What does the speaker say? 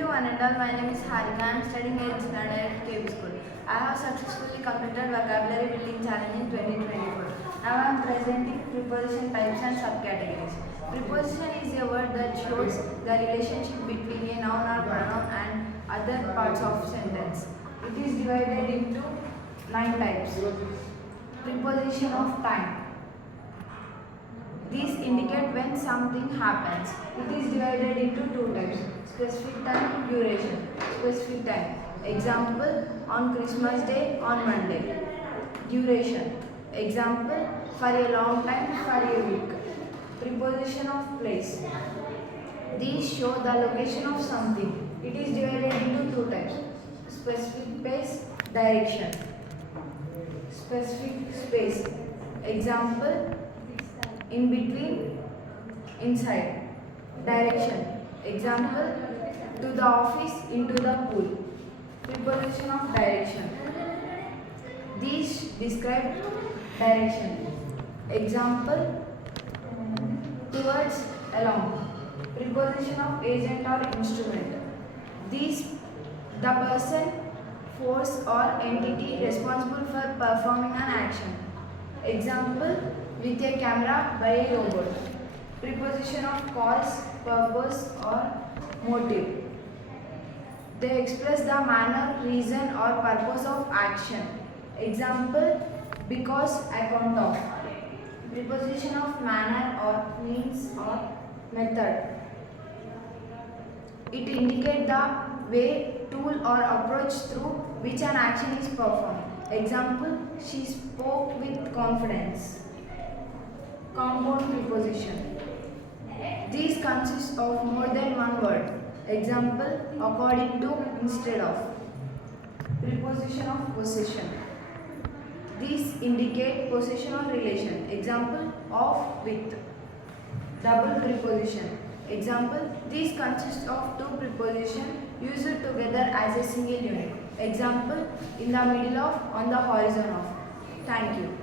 to one and all. My name is Harika. I am studying 8th standard at KB School. I have successfully completed vocabulary building challenge in 2024. Now I am presenting preposition types and subcategories. Preposition is a word that shows the relationship between a noun or pronoun and other parts of sentence. It is divided into 9 types. Preposition of time. These indicate when something happens. It is divided into 2 types. Specific time, duration. Specific time. Example, on Christmas Day, on Monday. Duration. Example, for a long time, for a week. Preposition of place. These show the location of something. It is divided into 2 types. Specific place, direction. Specific space. Example, in between, inside. Direction. Example, to the office, into the pool. Preposition of direction. These describe direction. Example, towards, along. Preposition of agent or instrument. These, the person, force or entity responsible for performing an action. Example, with a camera, by a robot. Preposition of cause, purpose or motive. They express the manner, reason or purpose of action. Example, because, account of. Preposition of manner or means or method. It indicates the way, tool or approach through which an action is performed. Example, she spoke with confidence. Compound preposition. These consist of more than one word. Example, according to, instead of. Preposition of possession. These indicate possession or relation. Example, of, with. Double preposition. Example, these consist of 2 prepositions used together as a single unit. Example, in the middle of, on the horizon of. Thank you.